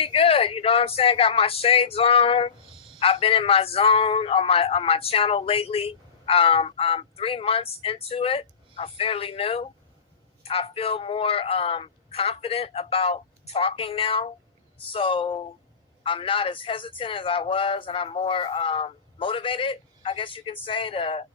pretty good. You know what I'm saying? Got my shades on. I've been in my zone on my channel lately. I'm 3 months into it. I'm fairly new. I feel more confident about talking now. So I'm not as hesitant as I was, and I'm more motivated, I guess you can say, to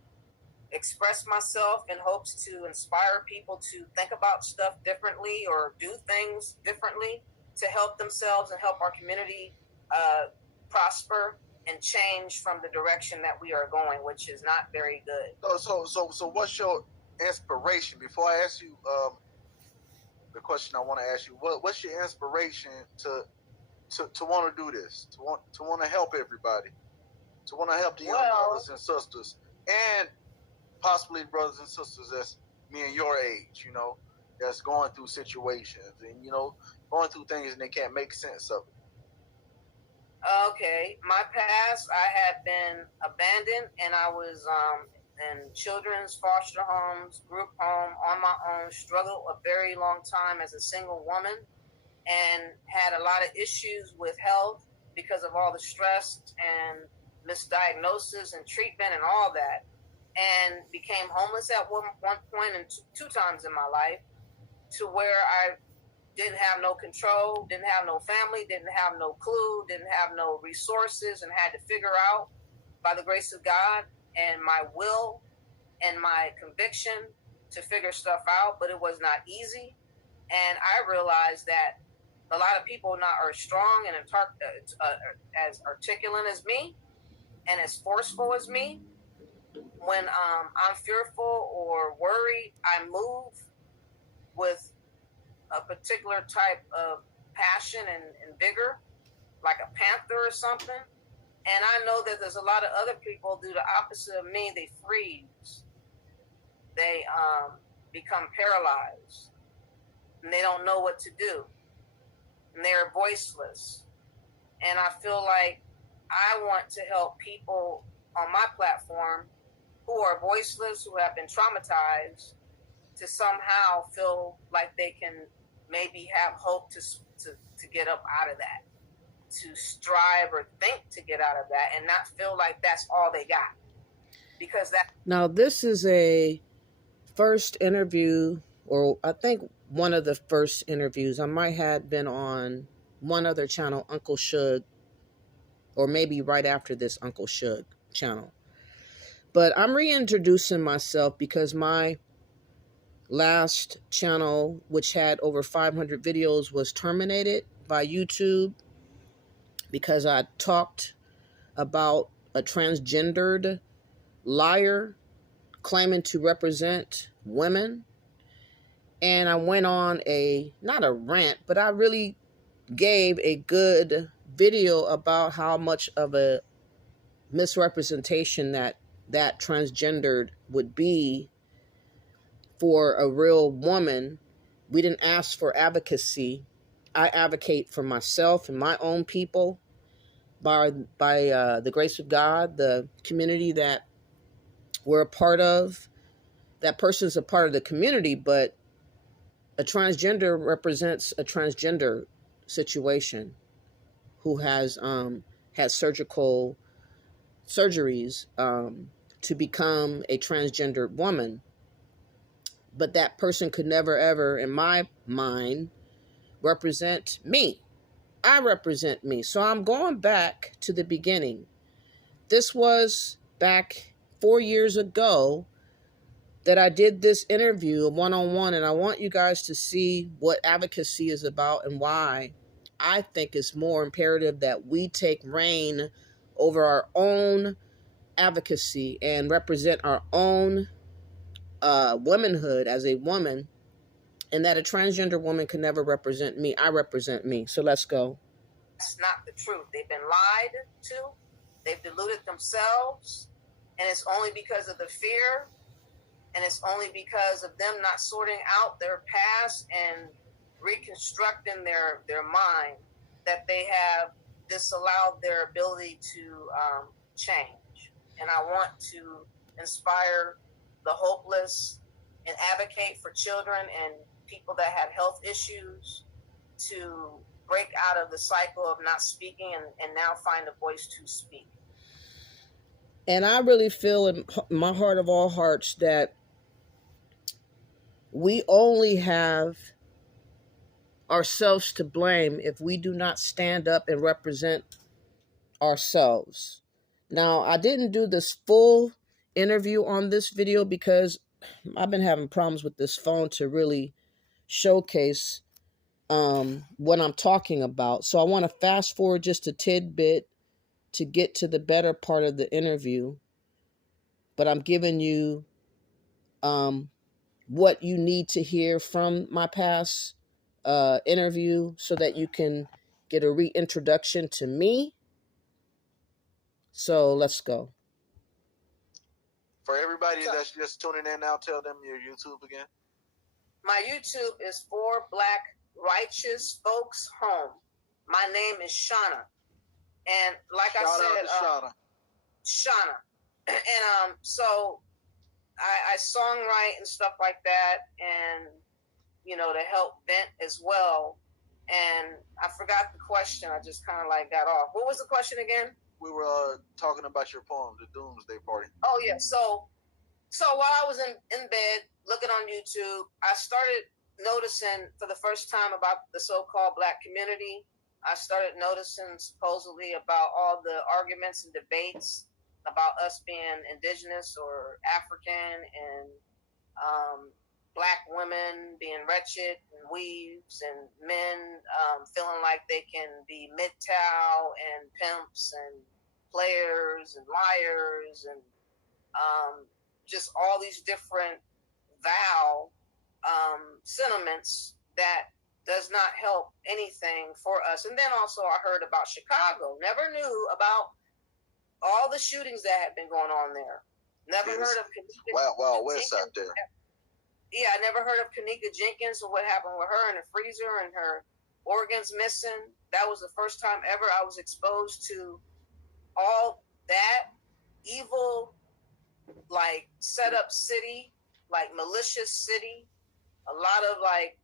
express myself in hopes to inspire people to think about stuff differently or do things differently to help themselves and help our community prosper and change from the direction that we are going, which is not very good. So what's your inspiration? Before I ask you the question I want to ask you, what's your inspiration to want to do this, to want to help everybody, to want to help the young brothers and sisters, and possibly brothers and sisters that's me and your age, you know, that's going through situations and, you know, going through things and they can't make sense of it? Okay, my past, I had been abandoned, and I was in children's foster homes, group home, on my own, struggled a very long time as a single woman, and had a lot of issues with health because of all the stress and misdiagnosis and treatment and all that, and became homeless at one point and two times in my life, to where I didn't have no control, didn't have no family, didn't have no clue, didn't have no resources, and had to figure out, by the grace of God and my will and my conviction, to figure stuff out. But it was not easy. And I realized that a lot of people are strong and as articulate as me and as forceful as me. When I'm fearful or worried, I move with a particular type of passion and vigor, like a panther or something. And I know that there's a lot of other people do the opposite of me. They freeze. They become paralyzed. And they don't know what to do. And they're voiceless. And I feel like I want to help people on my platform who are voiceless, who have been traumatized, to somehow feel like they can maybe have hope to get up out of that, to strive or think to get out of that, and not feel like that's all they got. Because that. Now, this is a first interview, or I think one of the first interviews. I might have been on one other channel, Uncle Shug, or maybe right after this Uncle Shug channel. But I'm reintroducing myself because my last channel, which had over 500 videos, was terminated by YouTube because I talked about a transgendered liar claiming to represent women. And I went on not a rant, but I really gave a good video about how much of a misrepresentation that transgendered would be for a real woman. We didn't ask for advocacy. I advocate for myself and my own people by the grace of God, the community that we're a part of. That person's a part of the community, but a transgender represents a transgender situation who has had surgeries to become a transgendered woman. But that person could never, ever, in my mind, represent me. I represent me. So I'm going back to the beginning. This was back 4 years ago that I did this interview, a one-on-one, and I want you guys to see what advocacy is about and why I think it's more imperative that we take reign over our own advocacy and represent our own womanhood as a woman, and that a transgender woman can never represent me. I represent me. So let's go. That's not the truth. They've been lied to. They've deluded themselves. And it's only because of the fear, and it's only because of them not sorting out their past and reconstructing their mind that they have disallowed their ability to change. And I want to inspire the hopeless and advocate for children and people that have health issues to break out of the cycle of not speaking and now find a voice to speak. And I really feel in my heart of all hearts that we only have ourselves to blame if we do not stand up and represent ourselves. Now, I didn't do this full interview on this video because I've been having problems with this phone to really showcase what I'm talking about. So I want to fast forward just a tidbit to get to the better part of the interview. But I'm giving you what you need to hear from my past interview so that you can get a reintroduction to me. So let's go. For everybody that's just tuning in now, tell them your YouTube again. My YouTube is 4BLACKRIGHTEOUSFOLKS Home. My name is Shauna. And like Shout I said, Shauna. And so I songwrite and stuff like that, and you know, to help vent as well. And I forgot the question. I just kind of like got off. What was the question again? We were talking about your poem, The Doomsday Party. Oh yeah. So while I was in bed looking on YouTube, I started noticing for the first time about the so-called Black community. I started noticing supposedly about all the arguments and debates about us being indigenous or African, and Black women being wretched and weaves, and men feeling like they can be MGTOW and pimps and players and liars, and just all these different sentiments that does not help anything for us. And then also I heard about Chicago. Never knew about all the shootings that had been going on there. Never heard of Kanika. Wild West out there. Yeah, I never heard of Kanika Jenkins and what happened with her in the freezer and her organs missing. That was the first time ever I was exposed to all that evil, like set up city, like malicious city, a lot of like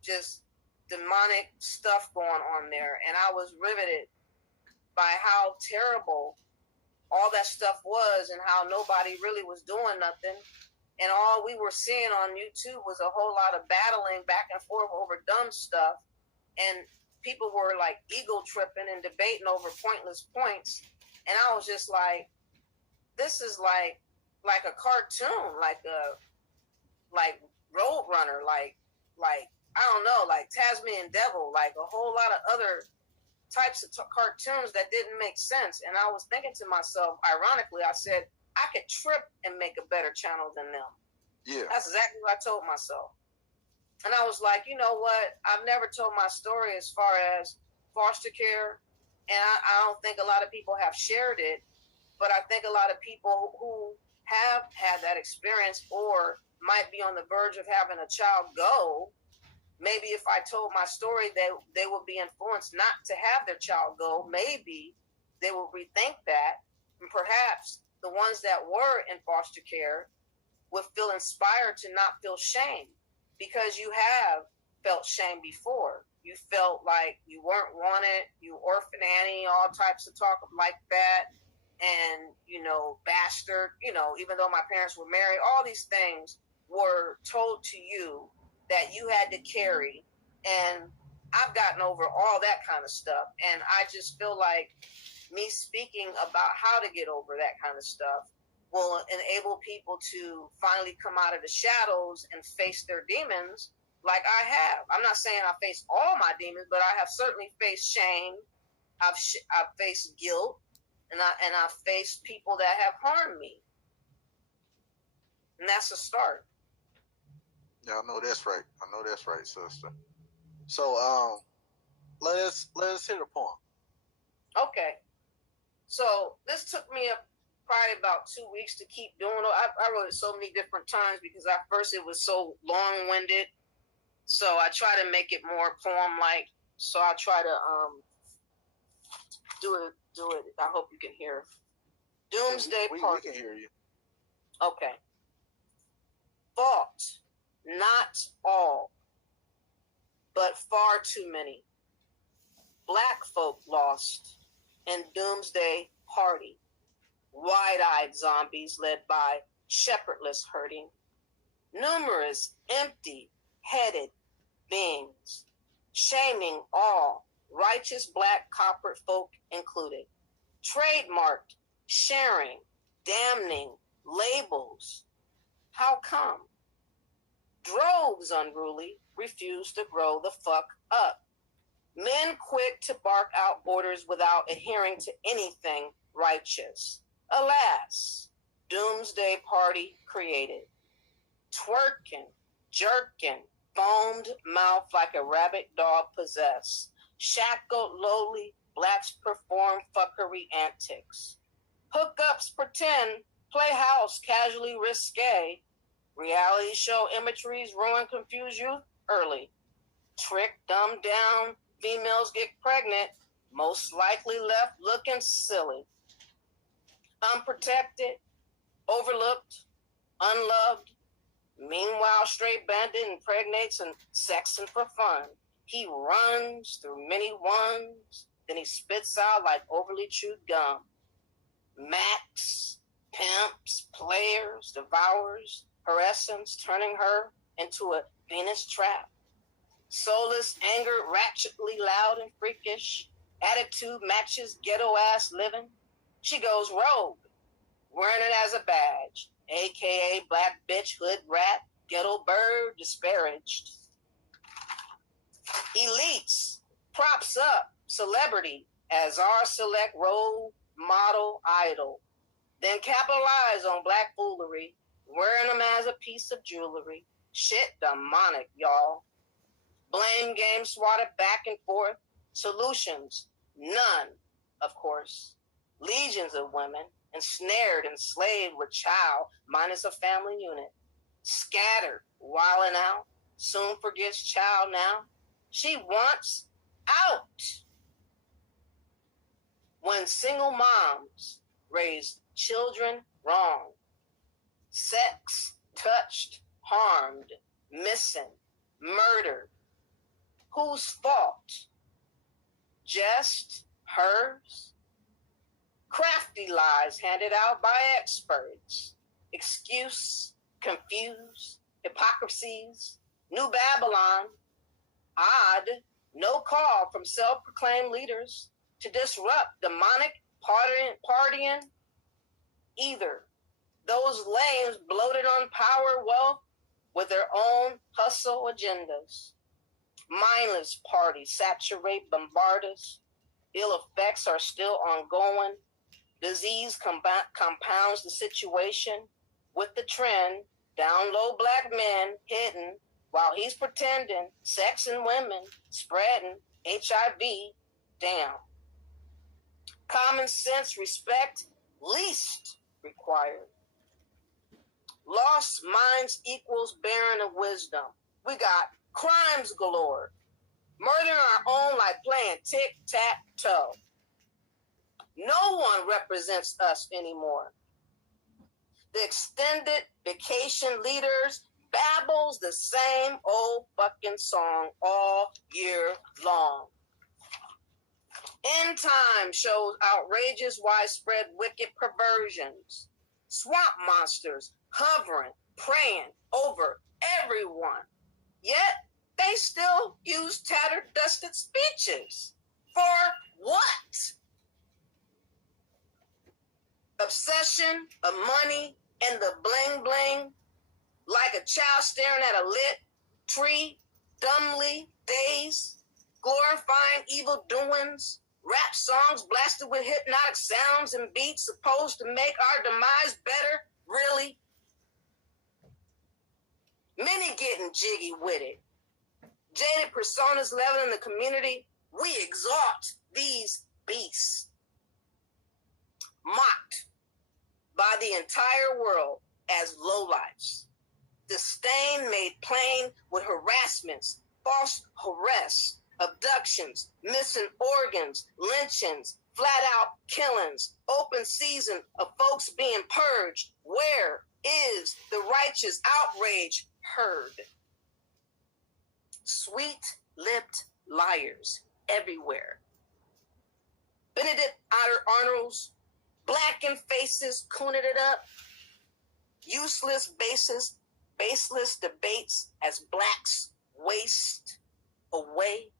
just demonic stuff going on there. And I was riveted by how terrible all that stuff was and how nobody really was doing nothing. And all we were seeing on YouTube was a whole lot of battling back and forth over dumb stuff. And people were like ego tripping and debating over pointless points. And I was just like, this is like a cartoon, like Roadrunner, like I don't know, like Tasmanian Devil, like a whole lot of other types of cartoons that didn't make sense. And I was thinking to myself, ironically, I said, I could trip and make a better channel than them. Yeah. That's exactly what I told myself. And I was like, you know what? I've never told my story as far as foster care. And I don't think a lot of people have shared it. But I think a lot of people who have had that experience or might be on the verge of having a child go, maybe if I told my story, they would be influenced not to have their child go. Maybe they will rethink that. And perhaps the ones that were in foster care would feel inspired to not feel shame, because you have felt shame before. You felt like you weren't wanted, you orphan Annie, all types of talk like that. And, you know, bastard, you know, even though my parents were married, all these things were told to you that you had to carry. And I've gotten over all that kind of stuff. And I just feel like me speaking about how to get over that kind of stuff will enable people to finally come out of the shadows and face their demons like I have. I'm not saying I face all my demons, but I have certainly faced shame. I've faced guilt. And I've faced people that have harmed me. And that's a start. Yeah, I know that's right. Sister. So let us hear the poem. Okay. So this took me probably about 2 weeks to keep doing it. I wrote it so many different times because at first it was so long-winded. So I try to make it more poem-like. So I try to do it. I hope you can hear. Doomsday Party. We can hear you. Okay. Thought, not all, but far too many. folk lost in doomsday party. Wide-eyed zombies led by shepherdless herding. Numerous empty-headed beings, shaming all righteous black copper folk included. Trademarked, sharing, damning labels. How come? Droves unruly refuse to grow the fuck up. Men quick to bark out orders without adhering to anything righteous. Alas, doomsday party created. Twerking, jerking, foamed mouth like a rabid dog possessed. Shackled lowly, blacks perform fuckery antics. Hookups pretend, play house casually risque. Reality show imageries ruin, confuse youth early. Trick, dumb down, females get pregnant, most likely left looking silly. Unprotected, overlooked, unloved. Meanwhile, straight bandit impregnates and sexing for fun. He runs through many ones, then he spits out like overly chewed gum. Max, pimps, players, devours, her essence, turning her into a Venus trap. Soulless anger, ratchetly loud and freakish. Attitude matches ghetto-ass living. She goes rogue, wearing it as a badge, a.k.a. black bitch, hood rat, ghetto bird, disparaged. Elites, props up, celebrity, as our select role model idol. Then capitalize on black foolery, wearing them as a piece of jewelry. Shit demonic, y'all. Blame game swatted back and forth. Solutions, none, of course. Legions of women, ensnared, enslaved with child, minus a family unit. Scattered, wilding out, soon forgets child now. She wants out. When single moms raise children wrong, sex, touched, harmed, missing, murdered, whose fault? Just hers? Crafty lies handed out by experts. Excuse, confuse, hypocrisies, new Babylon. Odd, no call from self-proclaimed leaders to disrupt demonic partying either. Those lames bloated on power, wealth, with their own hustle agendas. Mindless parties saturate, bombard us. Ill effects are still ongoing. Disease compounds the situation with the trend. Down low black men hidden while he's pretending, sexing women, spreading HIV. Damn. Common sense, respect, least required. Lost minds equals barren of wisdom. We got crimes galore. Murdering our own like playing tic-tac-toe. No one represents us anymore. The extended vacation leaders babbles the same old fucking song all year long. End time shows outrageous, widespread, wicked perversions. Swamp monsters hovering, preying over everyone. Yet, they still use tattered, dusted speeches. For what? Obsession of money and the bling bling, like a child staring at a lit tree, dumbly dazed, glorifying evil doings, rap songs blasted with hypnotic sounds and beats supposed to make our demise better, really? Many getting jiggy with it. Jaded personas leveling the community, we exalt these beasts. Mocked by the entire world as lowlifes. Disdain made plain with harassments, false arrests, abductions, missing organs, lynchings, flat-out killings, open season of folks being purged. Where is the righteous outrage heard? Sweet-lipped liars everywhere. Benedict Arnold's blackened faces cooning it up. Useless baseless debates as blacks waste away.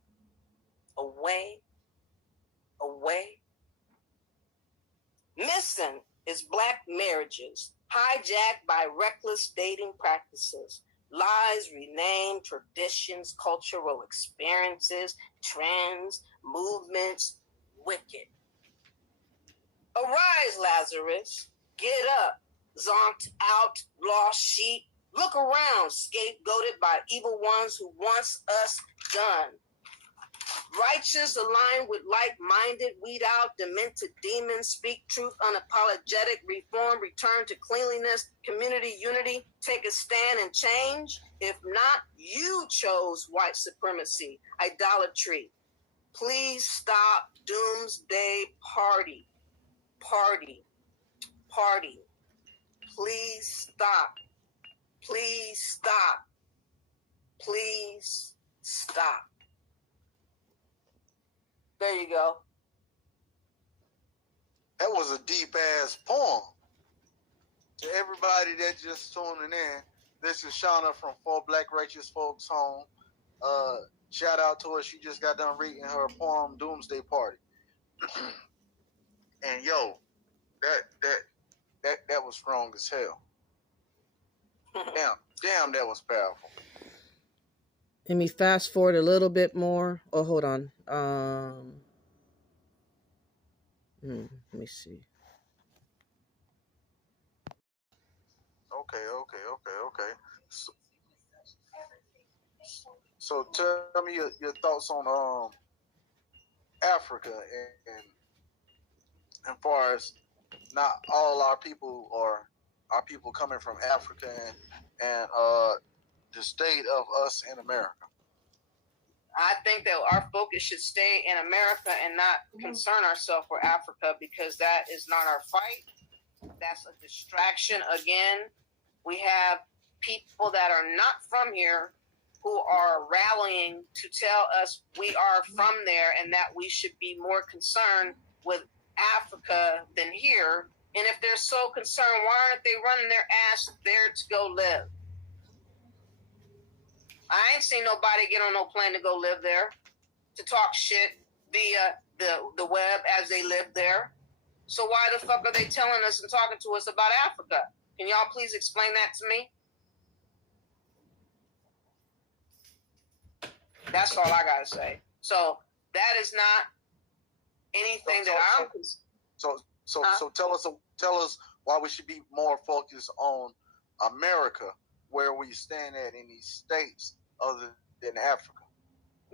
Missing is black marriages, hijacked by reckless dating practices, lies renamed traditions, cultural experiences, trends, movements, wicked. Arise, Lazarus, get up, zonked out, lost sheep. Look around, scapegoated by evil ones who wants us done. Righteous, aligned with like-minded, weed out demented demons, speak truth, unapologetic, reform, return to cleanliness, community unity, take a stand and change. If not, you chose white supremacy, idolatry. Please stop doomsday party. Please stop. Please stop. Please stop. There you go. That was a deep ass poem. To everybody that just tuning in, this is Shauna from 4 Black Righteous Folks Home. Shout out to her. She just got done reading her poem Doomsday Party. And yo, that was strong as hell. Damn, that was powerful. Let me fast forward a little bit more. Oh, hold on. Let me see. Okay. So tell me your thoughts on Africa and far as not all our people or our people coming from Africa and the state of us in America. I think that our focus should stay in America and not concern ourselves with Africa, because that is not our fight. That's a distraction. Again, we have people that are not from here who are rallying to tell us we are from there and that we should be more concerned with Africa than here. And if they're so concerned, why aren't they running their ass there to go live? I ain't seen nobody get on no plane to go live there, to talk shit via the web as they live there. So why the fuck are they telling us and talking to us about Africa? Can y'all please explain that to me? That's all I gotta say. So that is not anything So tell us why we should be more focused on America, where we stand at in these states other than Africa.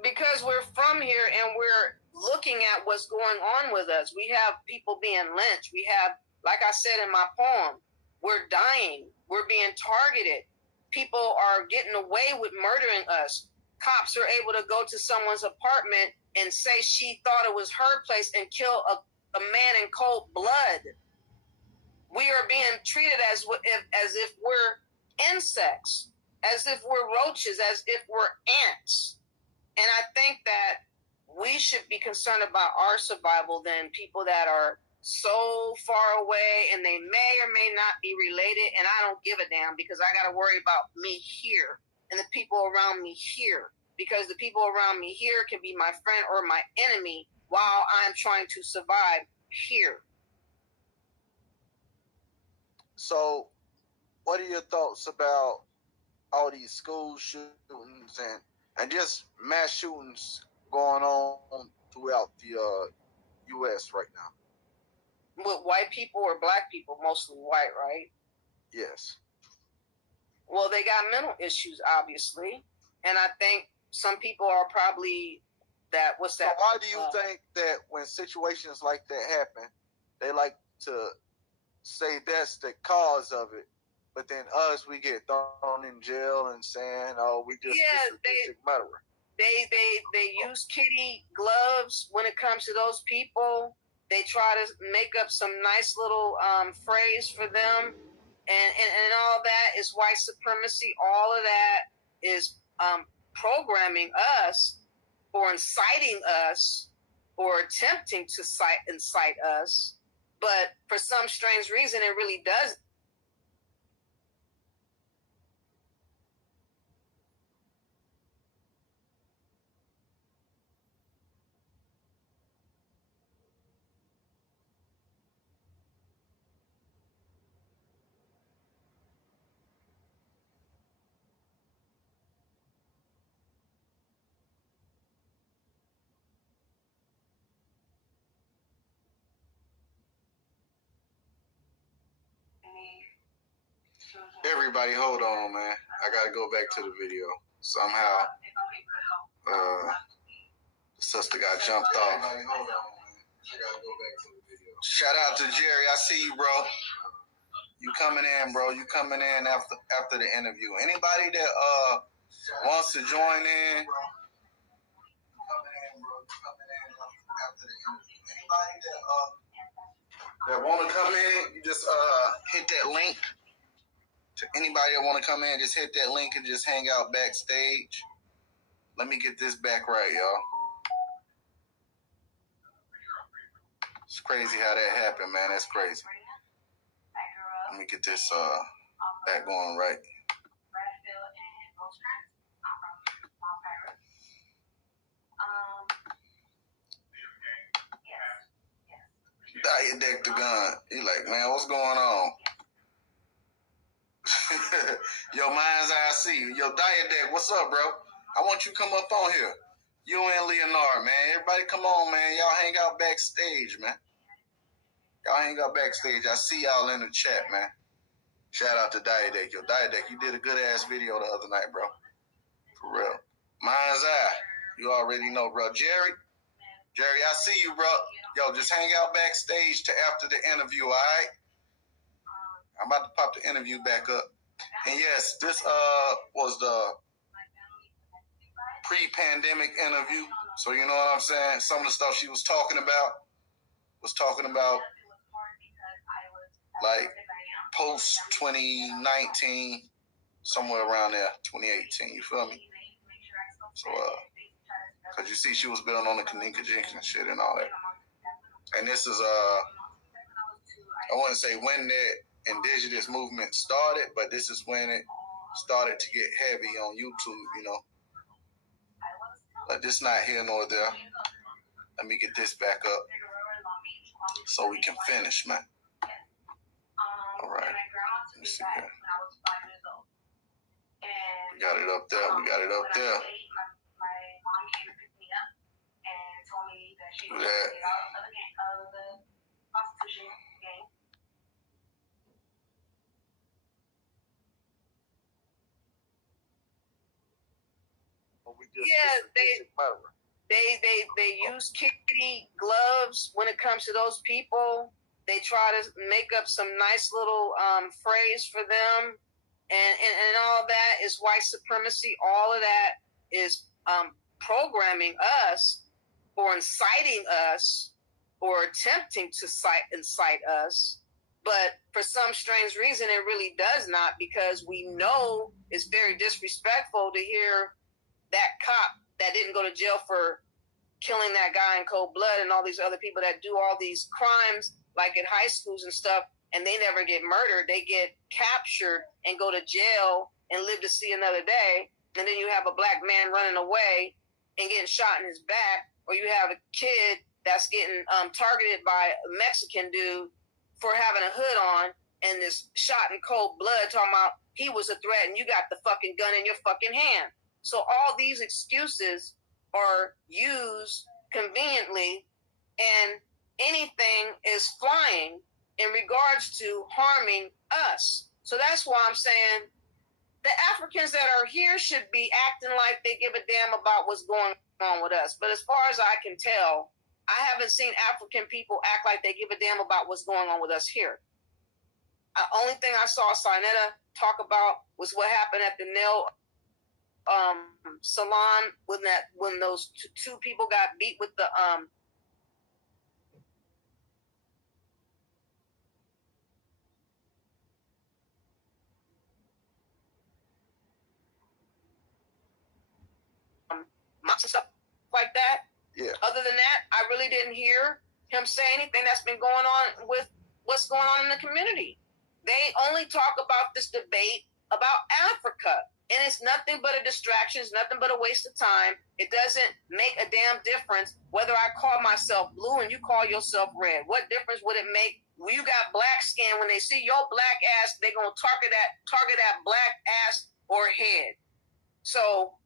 Because we're from here and we're looking at what's going on with us. We have people being lynched. We have, like I said in my poem, we're dying. We're being targeted. People are getting away with murdering us. Cops are able to go to someone's apartment and say she thought it was her place and kill a man in cold blood. We are being treated as if we're insects, as if we're roaches, as if we're ants. And I think that we should be concerned about our survival than people that are so far away and they may or may not be related. And I don't give a damn, because I got to worry about me here and the people around me here, because the people around me here can be my friend or my enemy while I'm trying to survive here. So what are your thoughts about all these school shootings and just mass shootings going on throughout the U.S. right now? With white people or black people? Mostly white, right? Yes. Well, they got mental issues, obviously. And I think some people are probably that, what's that? So why do you think that when situations like that happen, they like to say that's the cause of it, but then us, we get thrown in jail and saying, "Oh, we just sadistic murderer." They use kitty gloves when it comes to those people. They try to make up some nice little phrase for them, and all that is white supremacy. All of that is programming us or inciting us or attempting to incite us, but for some strange reason, it really does. Everybody, hold on, man. I gotta go back to the video. Somehow, the sister got jumped off. Hold on, man. I gotta go back to the video. Shout out to Jerry. I see you, bro. You coming in, bro. You coming in after the interview. Anybody that wants to join in, that want to come in, you just hit that link. To anybody that want to come in, just hit that link and just hang out backstage. Let me get this back right, y'all. It's crazy how that happened, man. That's crazy. Let me get this back going right. Diet deck the gun. He like, man, what's going on? Yo, Mind's Eye, I see you. Yo, Diet deck, what's up, bro? I want you to come up on here. You and Leonard, man. Everybody come on, man. Y'all hang out backstage, man. Y'all hang out backstage. I see y'all in the chat, man. Shout out to Diet deck. Yo, Diet deck, you did a good-ass video the other night, bro. For real. Mind's Eye, you already know, bro. Jerry, I see you, bro. Yo, just hang out backstage to after the interview, all right? I'm about to pop the interview back up. And yes, this was the pre-pandemic interview. So you know what I'm saying? Some of the stuff she was talking about like post 2019, somewhere around there, 2018, you feel me? So cause you see she was building on the Kaninka Jinx and shit and all that. And this is I wouldn't say when that indigenous movement started, but this is when it started to get heavy on YouTube, you know. But this not here nor there. Let me get this back up so we can finish, man. All right. Let me see here. We got it up there. Do that. They use kitty gloves when it comes to those people. They try to make up some nice little phrase for them, and all that is white supremacy. All of that is programming us or inciting us or attempting to incite us. But for some strange reason, it really does not, because we know it's very disrespectful to hear that cop that didn't go to jail for killing that guy in cold blood and all these other people that do all these crimes, like at high schools and stuff, and they never get murdered. They get captured and go to jail and live to see another day. And then you have a black man running away and getting shot in his back, or you have a kid that's getting targeted by a Mexican dude for having a hood on, and this shot in cold blood talking about he was a threat and you got the fucking gun in your fucking hand. So all these excuses are used conveniently, and anything is flying in regards to harming us. So that's why I'm saying the Africans that are here should be acting like they give a damn about what's going on with us. But as far as I can tell, I haven't seen African people act like they give a damn about what's going on with us here. The only thing I saw Sinetta talk about was what happened at the nail salon when those two people got beat with the mops and stuff like that. Yeah. Other than that, I really didn't hear him say anything that's been going on with what's going on in the community. They only talk about this debate about Africa. And it's nothing but a distraction. It's nothing but a waste of time. It doesn't make a damn difference whether I call myself blue and you call yourself red. What difference would it make? When you got black skin, when they see your black ass, they're going to target that black ass or head. So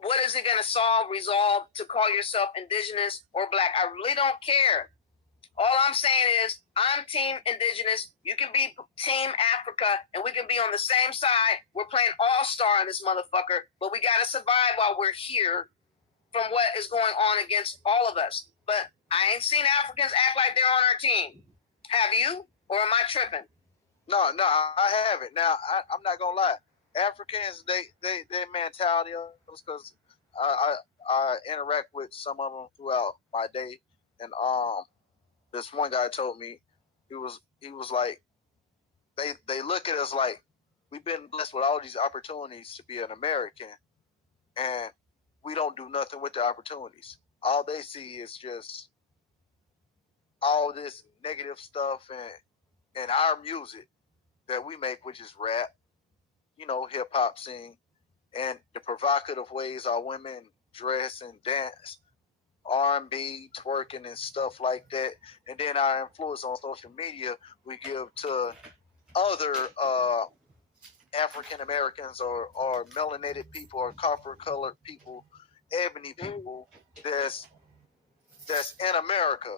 what is it going to resolve to call yourself indigenous or black? I really don't care. All I'm saying is I'm team indigenous. You can be team Africa, and we can be on the same side. We're playing all-star in this motherfucker, but we got to survive while we're here from what is going on against all of us. But I ain't seen Africans act like they're on our team. Have you? Or am I tripping? No, I haven't. Now, I'm not going to lie. Africans, their mentality, because I interact with some of them throughout my day, and this one guy told me he was like, they look at us like we've been blessed with all these opportunities to be an American, and we don't do nothing with the opportunities. All they see is just all this negative stuff and our music that we make, which is rap, hip hop, sing, and the provocative ways our women dress and dance, R&B, twerking and stuff like that, and then our influence on social media we give to other African Americans or melanated people or copper colored people, ebony people that's in America.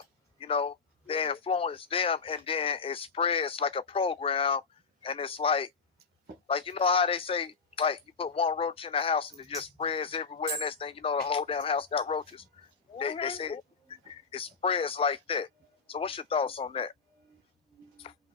They influence them, and then it spreads like a program, and it's like how they say, like, you put one roach in the house and it just spreads everywhere, and next thing you know, the whole damn house got roaches. They say it spreads like that. So what's your thoughts on that?